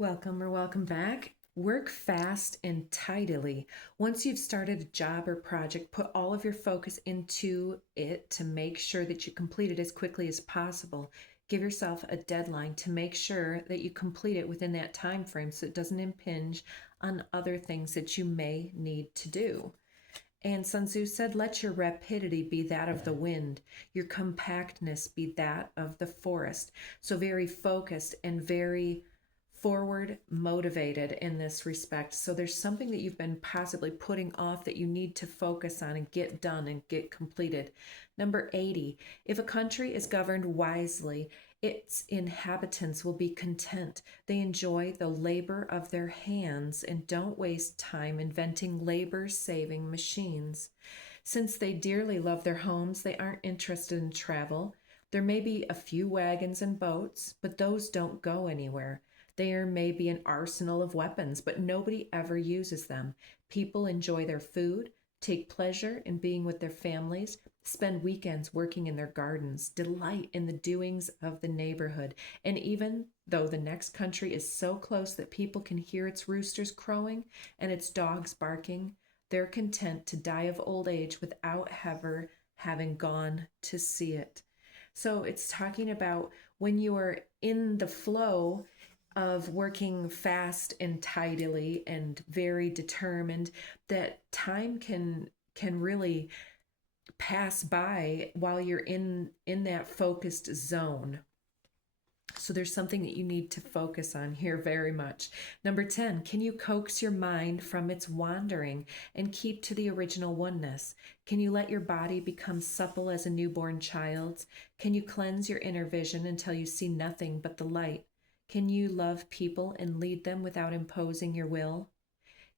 Welcome or welcome back. Work fast and tidily. Once you've started a job or project, put all of your focus into it to make sure that you complete it as quickly as possible. Give yourself a deadline to make sure that you complete it within that time frame so it doesn't impinge on other things that you may need to do. And Sun Tzu said, let your rapidity be that of the wind, your compactness be that of the forest. So very focused and very forward motivated in this respect. So there's something that you've been possibly putting off that you need to focus on and get done and get completed. Number 80, if a country is governed wisely, its inhabitants will be content. They enjoy the labor of their hands and don't waste time inventing labor-saving machines. Since they dearly love their homes, they aren't interested in travel. There may be a few wagons and boats, but those don't go anywhere. There may be an arsenal of weapons, but nobody ever uses them. People enjoy their food, take pleasure in being with their families, spend weekends working in their gardens, delight in the doings of the neighborhood. And even though the next country is so close that people can hear its roosters crowing and its dogs barking, they're content to die of old age without ever having gone to see it. So it's talking about when you are in the flow of working fast and tidily and very determined, that time can really pass by while you're in that focused zone. So there's something that you need to focus on here very much. Number 10, can you coax your mind from its wandering and keep to the original oneness? Can you let your body become supple as a newborn child's? Can you cleanse your inner vision until you see nothing but the light? Can you love people and lead them without imposing your will?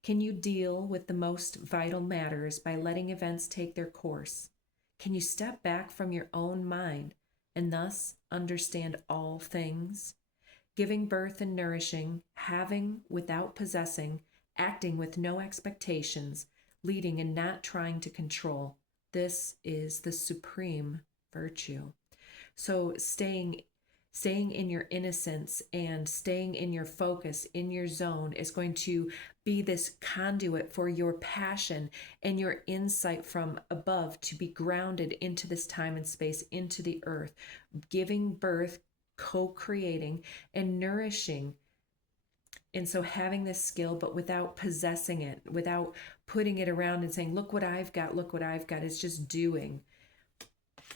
Can you deal with the most vital matters by letting events take their course? Can you step back from your own mind and thus understand all things? Giving birth and nourishing, having without possessing, acting with no expectations, leading and not trying to control. This is the supreme virtue. So staying in your innocence and staying in your focus, in your zone, is going to be this conduit for your passion and your insight from above to be grounded into this time and space, into the earth, giving birth, co-creating, and nourishing. And so having this skill, but without possessing it, without putting it around and saying, look what I've got, look what I've got. It's just doing.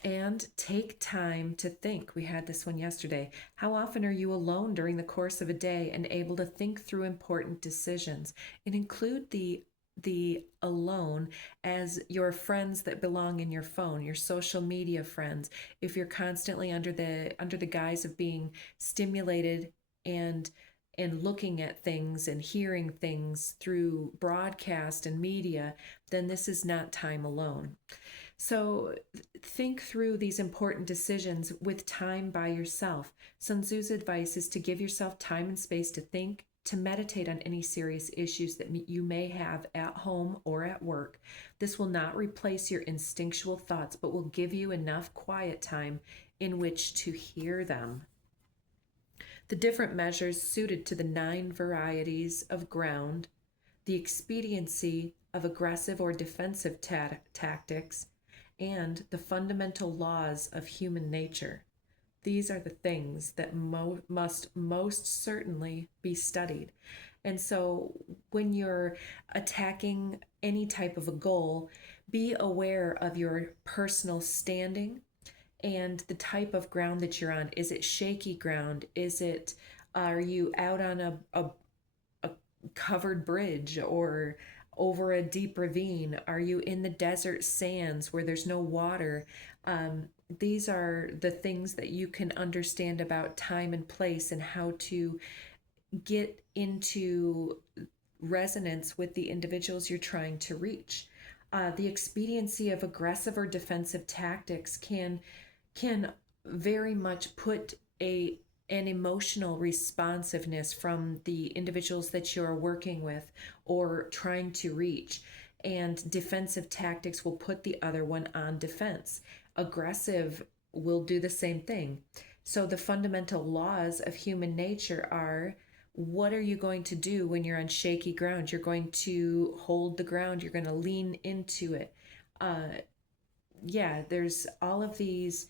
And take time to think. We had this one yesterday. How often are you alone during the course of a day and able to think through important decisions? And include the alone as your friends that belong in your phone, your social media friends. If you're constantly under the guise of being stimulated and looking at things and hearing things through broadcast and media, then this is not time alone. So think through these important decisions with time by yourself. Sun Tzu's advice is to give yourself time and space to think, to meditate on any serious issues that you may have at home or at work. This will not replace your instinctual thoughts, but will give you enough quiet time in which to hear them. The different measures suited to the 9 varieties of ground, the expediency of aggressive or defensive tactics, and the fundamental laws of human nature. These are the things that must most certainly be studied. And so when you're attacking any type of a goal, be aware of your personal standing and the type of ground that you're on. Is it shaky ground? Are you out on a covered bridge or over a deep ravine? Are you in the desert sands where there's no water? These are the things that you can understand about time and place and how to get into resonance with the individuals you're trying to reach. The expediency of aggressive or defensive tactics can very much put an emotional responsiveness from the individuals that you're working with or trying to reach. And defensive tactics will put the other one on defense. Aggressive will do the same thing. So the fundamental laws of human nature are what are you going to do when you're on shaky ground? You're going to hold the ground. You're going to lean into it. Yeah, there's all of these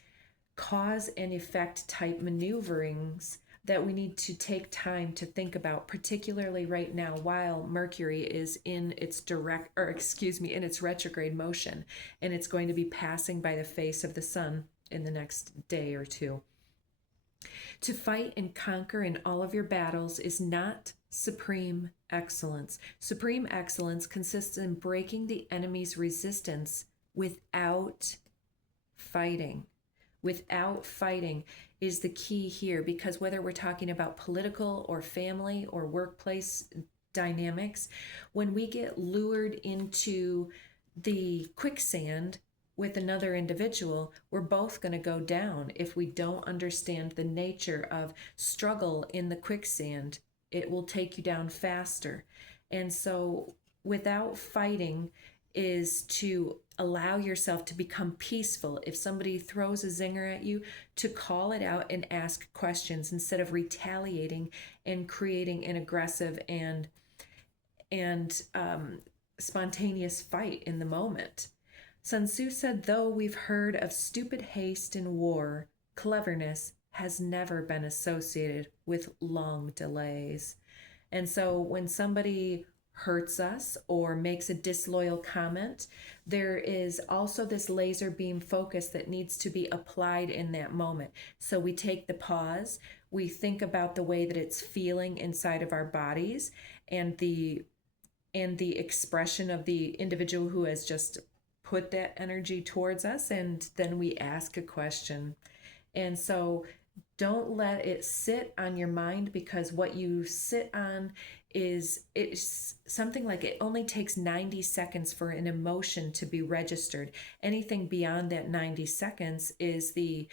cause and effect type maneuverings that we need to take time to think about, particularly right now while Mercury is in its in its retrograde motion, and it's going to be passing by the face of the sun in the next day or two. To fight and conquer in all of your battles is not supreme excellence. Supreme excellence consists in breaking the enemy's resistance without fighting. Without fighting is the key here, because whether we're talking about political or family or workplace dynamics, when we get lured into the quicksand with another individual, we're both going to go down if we don't understand the nature of struggle in the quicksand. It will take you down faster. And so without fighting is to allow yourself to become peaceful. If somebody throws a zinger at you, to call it out and ask questions instead of retaliating and creating an aggressive and spontaneous fight in the moment. Sun Tzu said, though we've heard of stupid haste in war, cleverness has never been associated with long delays. And so when somebody hurts us or makes a disloyal comment, there is also this laser beam focus that needs to be applied in that moment. So we take the pause, we think about the way that it's feeling inside of our bodies, and the expression of the individual who has just put that energy towards us, and then we ask a question. And so don't let it sit on your mind, because what you sit on it's something like it only takes 90 seconds for an emotion to be registered. Anything beyond that 90 seconds is the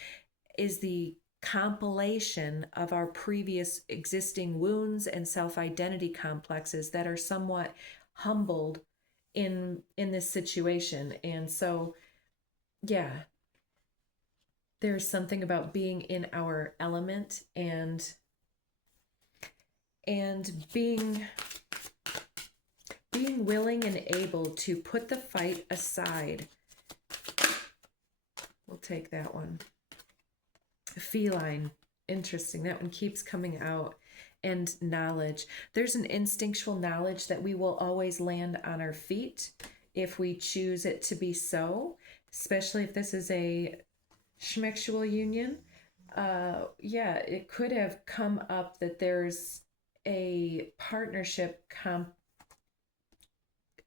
compilation of our previous existing wounds and self-identity complexes that are somewhat humbled in this situation. And so yeah, there's something about being in our element and being willing and able to put the fight aside. We'll take that one. Feline, interesting. That one keeps coming out. And knowledge. There's an instinctual knowledge that we will always land on our feet if we choose it to be so, especially if this is a schmexual union. Yeah, it could have come up that there's a partnership,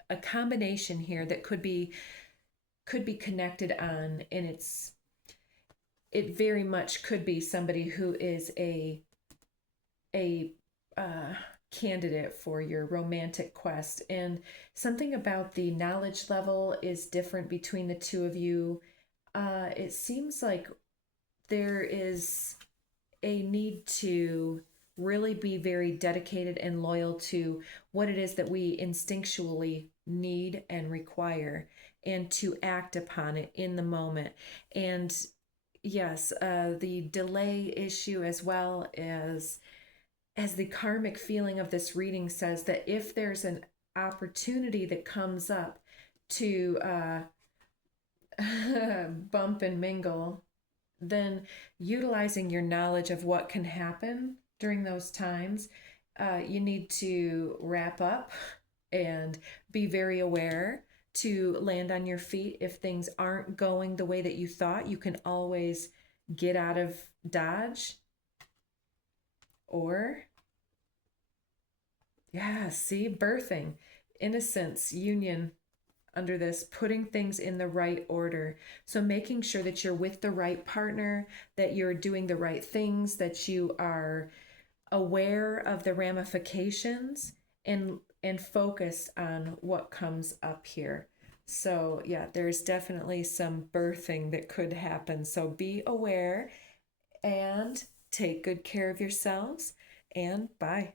a combination here that could be connected on, and it very much could be somebody who is a candidate for your romantic quest. And something about the knowledge level is different between the two of you. It seems like there is a need to really be very dedicated and loyal to what it is that we instinctually need and require, and to act upon it in the moment. And yes, the delay issue, as well as the karmic feeling of this reading says that if there's an opportunity that comes up to bump and mingle, then utilizing your knowledge of what can happen during those times, you need to wrap up and be very aware to land on your feet. If things aren't going the way that you thought, you can always get out of Dodge. Or, yeah, see, birthing, innocence, union under this, putting things in the right order. So making sure that you're with the right partner, that you're doing the right things, that you are aware of the ramifications, and focused on what comes up here. So yeah, there's definitely some birthing that could happen. So be aware and take good care of yourselves, and bye.